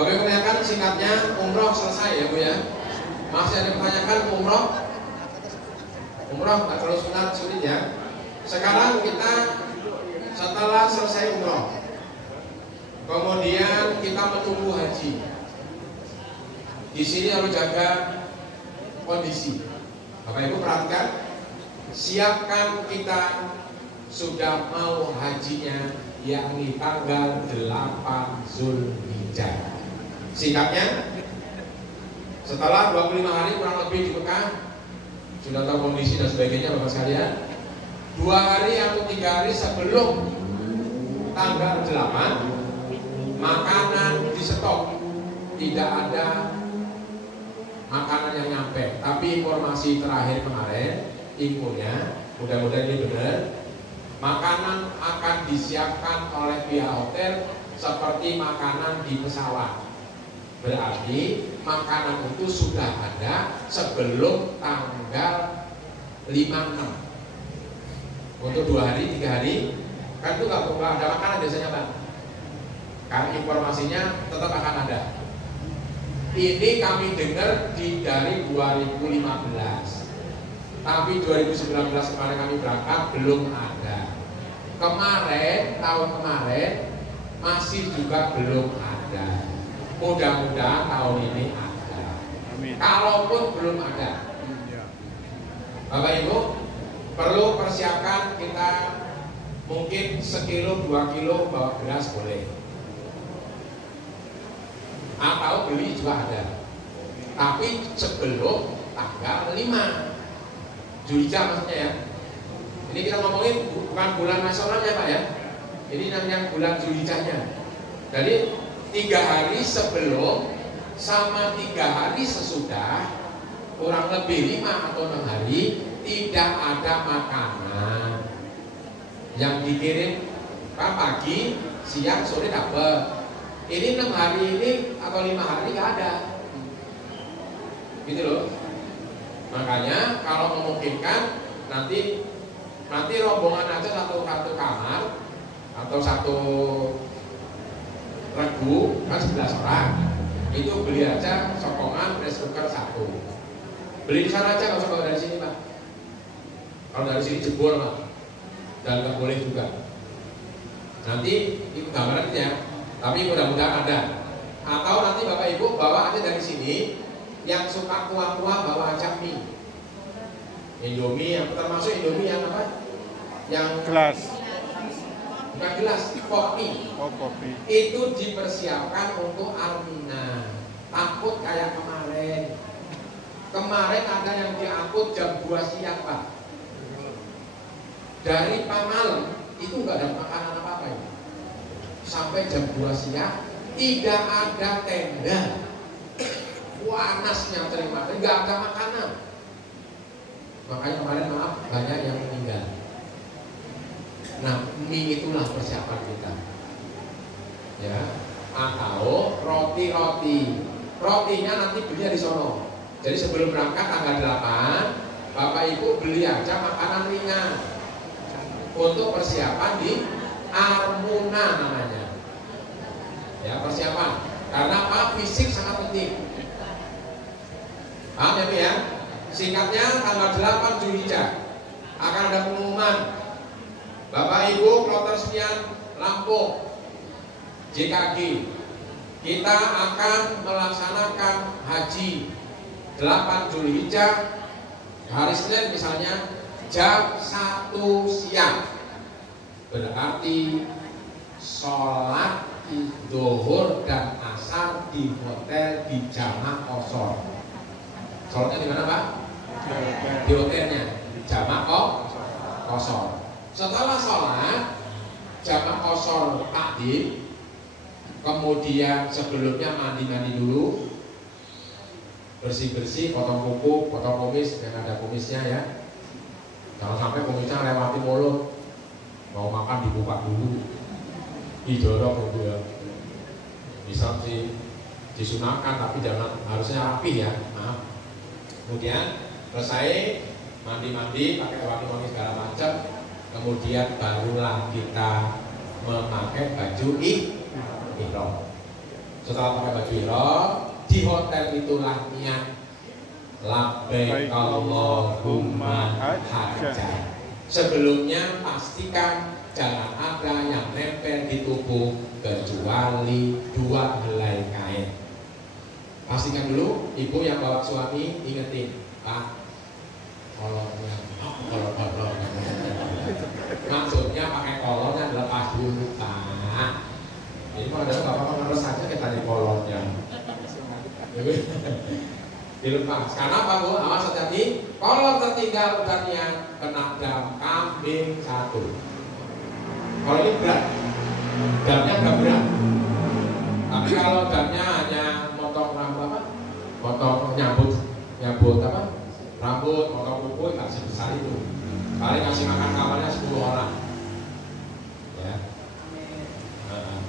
Oke, kebanyakan singkatnya umroh selesai ya Bu ya. Masih ada pertanyaan umroh? Umroh nggak terlalu sulit ya. Sekarang kita setelah selesai umroh, kemudian kita menunggu haji. Di sini harus jaga kondisi. Bapak Ibu perhatikan, siapkan kita sudah mau hajinya, yakni tanggal 8 Zulhijjah. Singkatnya, setelah 25 hari kurang lebih di Mekah, sudah tahu kondisi dan sebagainya Bapak sekalian, 2 hari atau 3 hari sebelum tanggal 8, makanan di stok, tidak ada makanan yang nyampe. Tapi informasi terakhir kemarin, infonya, mudah-mudahan ini benar, makanan akan disiapkan oleh pihak hotel seperti makanan di pesawat. Berarti makanan itu sudah ada sebelum tanggal 5-6. Untuk 2 hari, 3 hari, kan itu nggak ada makanan biasanya Pak. Karena informasinya tetap akan ada. Ini kami dengar dari 2015. Tapi 2019 kemarin kami berangkat belum ada. Tahun kemarin masih juga belum ada. Mudah-mudahan tahun ini ada. Amin. Kalaupun belum ada, Bapak Ibu perlu persiapkan kita mungkin 1 kilo 2 kilo bawa beras boleh, atau beli juga ada. Tapi sebelum tanggal 5 Zulhijjah maksudnya ya. Ini kita ngomongin bukan bulan nasionalnya Pak ya. Ini namanya bulan Zulhijjahnya. Jadi 3 hari sebelum sama 3 hari sesudah, kurang lebih 5 atau 6 hari tidak ada makanan yang dikirim Pak pagi, siang, sore dapat. Ini 6 hari ini atau 5 hari nggak ada, gitu loh. Makanya kalau memungkinkan nanti rombongan aja satu kamar atau satu regu kan 11 orang, itu beli aja sokongan rice cooker 1. Beli di sana aja, nggak usah bawa dari sini Pak. Kalau dari sini jebol Pak, dan nggak boleh juga. Nanti itu gambaran ya. Tapi mudah-mudahan ada. Atau nanti Bapak Ibu bawa aja dari sini, yang suka kuah-kuah bawa aja mie, Indomie, termasuk Indomie yang apa? Yang gelas. Bukan gelas, kopi. Oh, kopi. Itu dipersiapkan untuk Armina. Takut kayak kemarin. Kemarin ada yang diangkut jam 2 siang Pak. Dari Pamalang itu nggak ada makanan apa-apa ya. Sampai jam 2 siang tidak ada tenda, panasnya terima, nggak ada makanan. Makanya kemarin maaf banyak yang meninggal. Nah, mie itulah persiapan kita, ya. Atau rotinya nanti belinya di sono. Jadi sebelum berangkat tanggal 8, Bapak Ibu beli aja makanan ringan untuk persiapan di Armuna namanya. Ya, persiapan. Karena apa? Fisik sangat penting. Paham ya, ya? Singkatnya tanggal 8 Zulhijjah akan ada pengumuman. Bapak Ibu kloter sekian Lampung JKG, kita akan melaksanakan haji 8 Zulhijjah hari Senin misalnya jam 1 siang. Berarti sholat zuhur dan asar di hotel di Jamak Qashar. Sholatnya di mana Pak? Di hotelnya Jamak Qashar. Setelah sholat Jamak Qashar takdim, kemudian sebelumnya mandi dulu, bersih-bersih, potong kuku, potong kumis, yang ada kumisnya ya. Jangan sampai kumisnya lewati mulut. Mau makan dibuka dulu, didorong gitu ya. Misal sih disunahkan, tapi jangan, harusnya rapi ya, maaf. Kemudian selesai mandi pakai wangi-wangi segala macam, kemudian barulah kita memakai baju ihram. Setelah pakai baju ihram, di hotel itulah niat labbaik Allahumma hajjah. Sebelumnya pastikan jangan ada yang nempel di tubuh kecuali 2 helai kain. Pastikan dulu, ibu yang bawa suami ingetin, Pak, kolornya, kolor. Maksudnya pakai kolornya lepas dulu, Pak. Jadi kalau ada bapak ngeres saja kita di kolornya. Dilepas. Karena apa Bu? Awas hati-hati. Kalau tertinggal udarnya kena dam kambing 1. Kalau ini berat, damnya agak berat. Tapi kalau damnya hanya motong rambut apa? Motong nyambut apa? Rambut, motong kuku nggak sebesar itu. Paling kasih makan kamarnya 10 orang. Ya.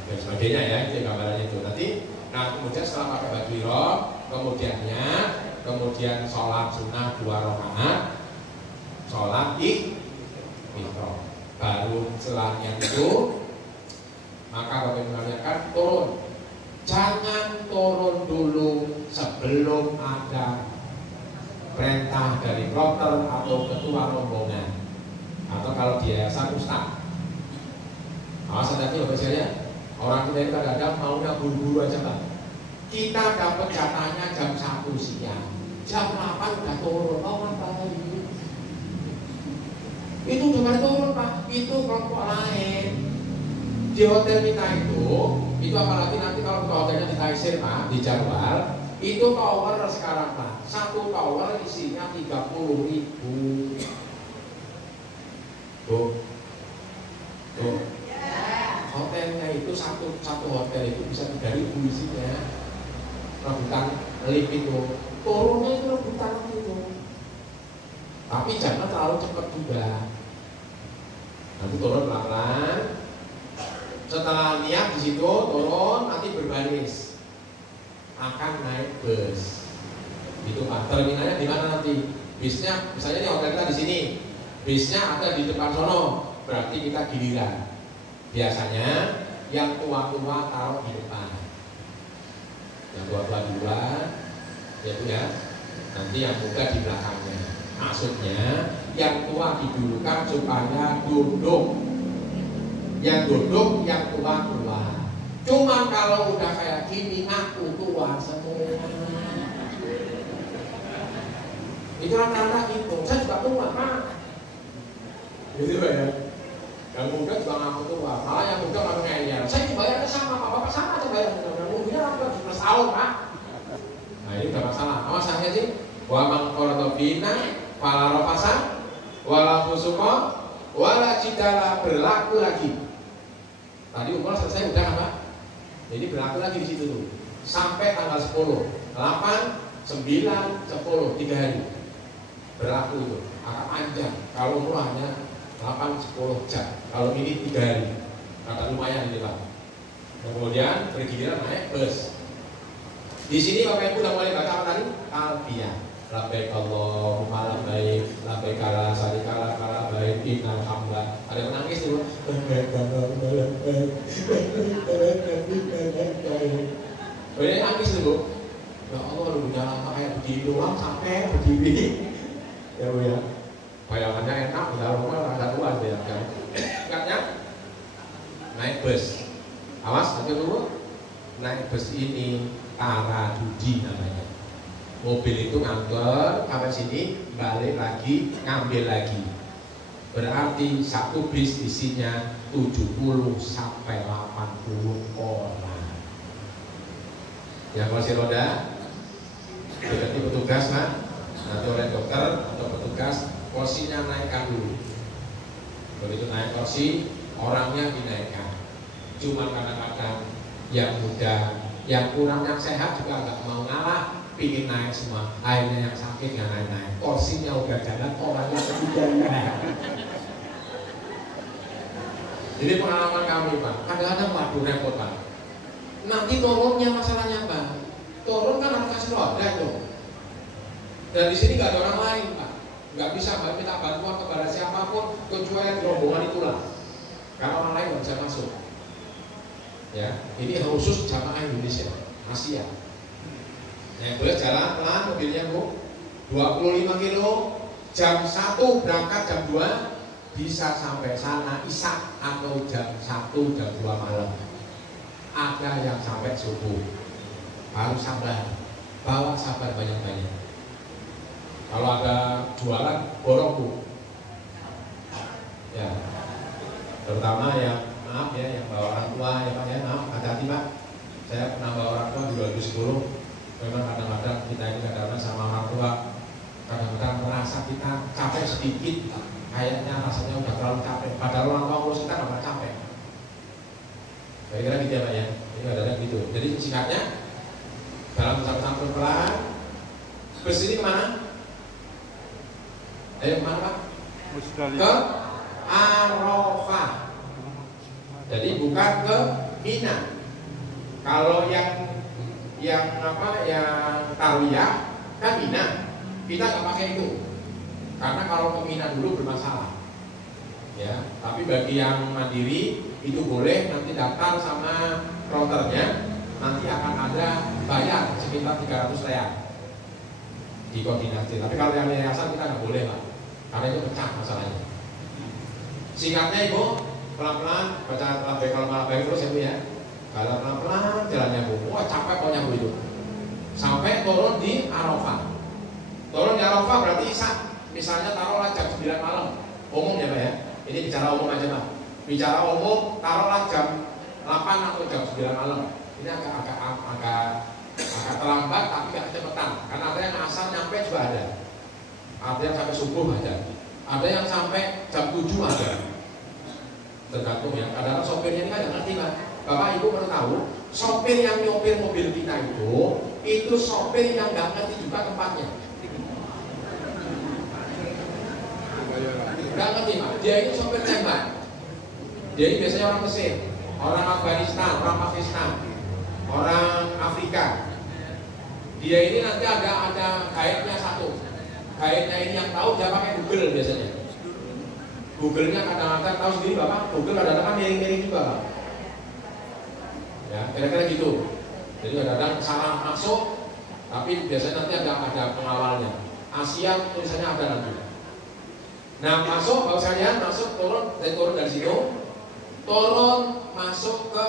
Dan sebagainya ya, itu gambarannya itu. Nanti, nah kemudian setelah pakai baju ihram, kemudian sholat sunnah 2 rakaat, sholat ihram. Baru setelahnya itu, maka Bapak mengajarkan turun. Jangan turun dulu sebelum ada perintah dari kloter atau ketua rombongan, atau kalau di yayasan ustaz. Awas hati-hati Bapak sekalian. Orang kita ini kadang-kadang maunya buru-buru aja Pak. Kita dapat jatahnya jam 1 siang, jam 8 udah turun. Oh apa ini? Itu cuma turun Pak, itu kelompok lain. Di hotel kita itu apalagi nanti kalau ke hotelnya di Taisir Pak, di Jawa, itu tower sekarang Pak, 1 tower isinya 30.000. Tuh. Hotelnya itu satu hotel itu bisa 3.000 isinya. Rebutan lift itu, turunnya itu rebutan itu. Tapi jangan terlalu cepat juga. Nanti turun pelan-pelan. Setelah niat di situ turun, nanti berbaris. Akan naik bus. Itu Pak. Terminalnya di mana nanti? Bisnya, misalnya nih hotel kita di sini. Bisnya ada di depan sono. Berarti kita giliran. Biasanya yang tua-tua taruh di depan, yang tua-tua duluan, ya Bu ya. Nanti yang muda di belakangnya. Maksudnya yang tua didulukan supaya duduk, yang duduk yang tua keluar. Cuma kalau udah kayak gini aku tua semua. Itu rata-rata gitu. Saya juga tua Pak. Gitu ya. Yang muda juga ngaku tua, malah yang muda ngaku ngeyel. Saya dibayarnya sama, Bapak sama aja bayar. Yang mudanya aku 17 tahun Pak. Nah ini udah masalah. Awas hanya sih. Wa man qaradobina fala rafasa wala fusuqa wala jidala, berlaku lagi. Tadi umur selesai udah apa? Jadi berlaku lagi di situ tuh. Sampai tanggal 10, 8, 9, 10, 3 hari. Berlaku itu. Agak panjang. Kalau umur hanya 8-10 jam. Kalau ini 3 hari, kata lumayan ini Pak. Kemudian bergiliran naik bus. Di sini Bapak Ibu udah mulai baca apa tadi? Talbiyah. Labbaik Allahumma labbaik, labbaik la syarika lak labbaik innal hamda. Ada yang nangis tuh. Boleh nangis dulu. Ya Allah, lu jalan kayak begini doang sampai begini. Ya Bu ya. Bayangannya enak, udah rumah ada luas ya kan. Katanya naik bus. Awas nanti dulu. Naik bus ini Taradudi namanya. Mobil itu ngantor sampai sini, balik lagi, ngambil lagi. Berarti satu bis isinya 70 sampai 80 orang. Yang masih roda, berarti petugas lah, nanti oleh dokter atau petugas. Kursinya naikkan dulu. Begitu naik kursi, orangnya dinaikkan. Cuma kadang-kadang yang muda, yang kurang, yang sehat juga nggak mau ngalah, pingin naik semua. Akhirnya yang sakit nggak naik-naik. Kursinya udah jalan, orangnya tidak. Jadi pengalaman kami Pak, kadang-kadang waduh repot Pak. Nanti turunnya masalahnya Pak. Turun kan harus kasih roda tuh. Dan di sini nggak ada orang lain Pak. Nggak bisa Mbak minta bantuan kepada siapapun kecuali rombongan itulah, karena orang lain nggak bisa masuk. Ya, ini khusus jamaah Indonesia, Asia. Yang boleh jalan pelan mobilnya Bu, 25 kilo, jam 1 berangkat, jam 2 bisa sampai sana Isya atau jam 1, jam 2 malam. Ada yang sampai subuh. Harus sabar, bawa sabar banyak-banyak. Kalau ada jualan, borong Bu. Ya, terutama yang maaf ya, yang bawa orang tua ya Pak ya, maaf, hati-hati Pak. Saya pernah bawa orang tua di 2010. Memang kadang-kadang kita ini kadang-kadang sama orang tua, kadang-kadang merasa kita capek sedikit, kayaknya rasanya udah terlalu capek. Padahal orang tua ngurus kita nggak pernah capek. Kira-kira gitu ya Pak ya. Ini kadang-kadang gitu. Jadi singkatnya, dalam bersama-sama pelan. Bus ini kemana? Ayo kemana Pak? Ke Arafah. Jadi bukan ke Mina. Kalau yang tarwiyah kan Mina, kita nggak pakai itu. Karena kalau ke Mina dulu bermasalah. Ya, tapi bagi yang mandiri itu boleh, nanti daftar sama routernya, nanti akan ada bayar sekitar 300 riyal di koordinasi. Tapi kalau yang yayasan kita nggak boleh Pak, karena itu pecah masalahnya. Singkatnya Ibu, pelan-pelan baca labbaik Allahumma labbaik terus ya Bu ya. Kalau pelan-pelan jalannya Bu, wah capek pokoknya Bu itu. Sampai turun di Arafah. Turun di Arafah berarti misalnya taruhlah jam 9 malam. Umum ya Pak ya. Ini bicara umum aja Pak. Bicara umum taruhlah jam 8 atau jam 9 malam. Ini agak terlambat tapi agak cepetan. Karena ada yang asal nyampe juga ada. Ada yang sampai subuh ada. Ada yang sampai jam 7 ada. Tergantung ya. Kadang-kadang sopirnya ini kan nggak ngerti Pak. Bapak Ibu perlu tahu, sopir yang nyopir mobil kita itu sopir yang nggak ngerti juga tempatnya. Nggak ngerti Pak. Dia ini sopir tembak. Dia ini biasanya orang Mesir, orang Afghanistan, orang Pakistan, orang Afrika. Dia ini nanti ada guide-nya satu. Guide-nya ini yang tahu dia pakai Google biasanya. Google-nya kadang-kadang tahu sendiri Bapak, Google kadang-kadang miring-miring juga Pak. Ya, kira-kira gitu. Jadi kadang-kadang salah masuk, tapi biasanya nanti ada pengawalnya. Asia tulisannya ada nanti. Nah masuk, kalau sekalian masuk turun dari situ, turun masuk ke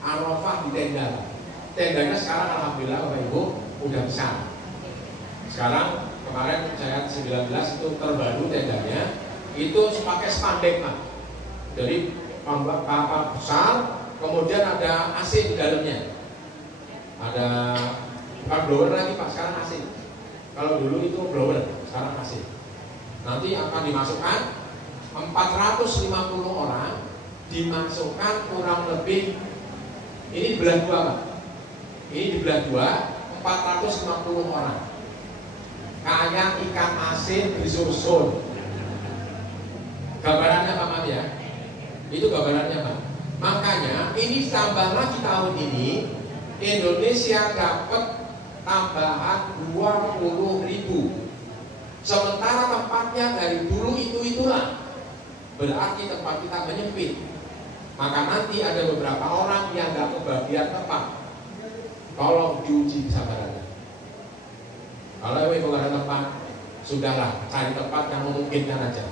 Arafah di tenda. Tendanya sekarang alhamdulillah Bapak Ibu udah besar. Sekarang kemarin saya 19 itu terbaru tendanya, itu pakai spandek Pak. Jadi papa besar, kemudian ada AC di dalamnya. Ada bukan blower lagi Pak, sekarang AC. Kalau dulu itu blower, sekarang AC. Nanti akan dimasukkan 450 orang, dimasukkan kurang lebih, ini dibelah dua Pak. Ini dibelah dua, 450 orang. Kayak ikan asin disusun. Gambarannya Pak Mat ya. Itu gambarannya Pak. Makanya ini tambah lagi tahun ini Indonesia dapat tambahan 20.000. Sementara tempatnya dari dulu itulah. Berarti tempat kita menyempit. Maka nanti ada beberapa orang yang gak kebagian tempat. Tolong diuji kesabarannya. Kalau ibu gak ada tempat, sudahlah cari tempat yang memungkinkan aja.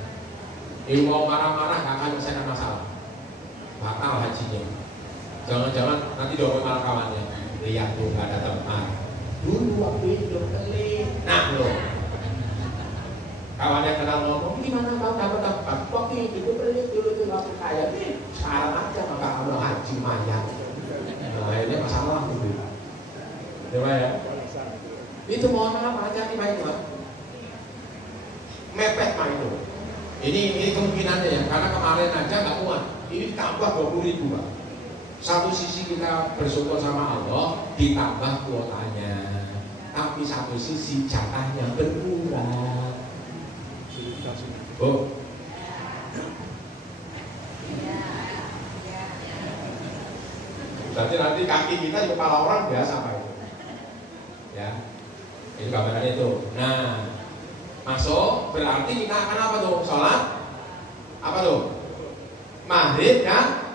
Ibu mau marah-marah gak akan menyelesaikan masalah. Batal hajinya. Jangan-jangan nanti doa malah kawannya. Lihat tuh gak ada tempat. Dulu waktu itu nah loh. Kawannya kenal ngomong, gimana kau dapat tempat? Waktu itu beli dulu tuh waktu kaya. Sekarang aja maka kamu haji mayat. Nah ini masalah gitu. Coba ya. Itu mohon maaf aja nih Pak itu. Mepet Pak itu. Ini kemungkinannya ya, karena kemarin aja nggak kuat. Ini ditambah 20.000 Pak. Satu sisi kita bersyukur sama Allah, ditambah kuotanya. Tapi satu sisi jatahnya berkurang. Oh. Berarti nanti kaki kita di kepala orang biasa Pak itu. Ya. Itu gambarannya itu. Nah, masuk berarti kita akan apa tuh? Sholat apa tuh? Maghrib dan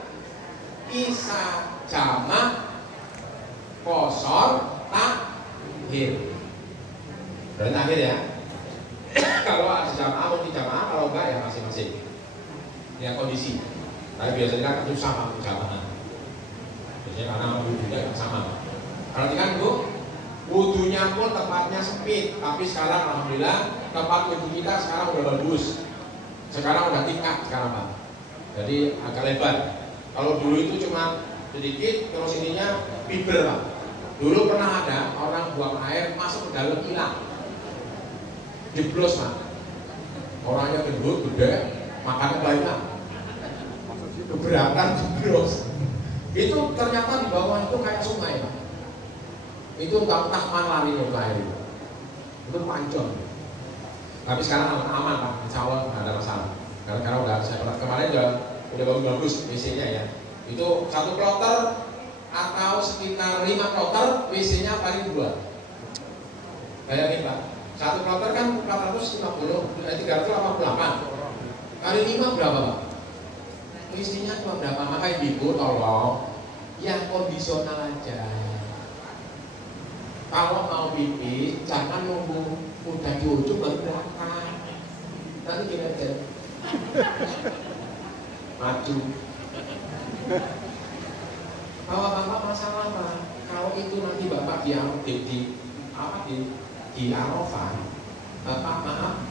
kisah jamak kosor takhir. Berarti akhir ya. Kalau ada jamaah mau di jamaah, kalau enggak ya masing-masing. Ya kondisi. Tapi biasanya kan itu sama jamaah. Biasanya karena wudhunya nggak sama. Perhatikan Bu, wudhunya pun tempatnya sempit. Tapi sekarang alhamdulillah tempat wudhu kita sekarang udah bagus. Sekarang udah tingkat sekarang Pak. Jadi agak lebar. Kalau dulu itu cuma sedikit, terus ininya fiber Pak. Dulu pernah ada orang buang air masuk ke dalam hilang. Jeblos Pak. Orangnya gendut, gede, makannya banyak. Keberatan jeblos. Itu ternyata di bawah itu kayak sungai Pak. Itu nggak entah mana lari itu air itu pancong. Tapi sekarang aman Pak, insya Allah nggak ada masalah. Karena udah saya pernah kemarin udah bagus WC-nya ya. Itu 1 kloter atau sekitar 5 kloter, WC-nya paling 2. Bayangin Pak, 1 kloter kan 388 kali 5 berapa Pak? WC-nya cuma berapa? Makanya Ibu tolong yang kondisional aja. Kalau mau pipis jangan nunggu udah di ujung baru berangkat. Nanti gini aja maju. Kalau Bapak masalah Pak, kalau itu nanti Bapak di Arafah, Bapak maaf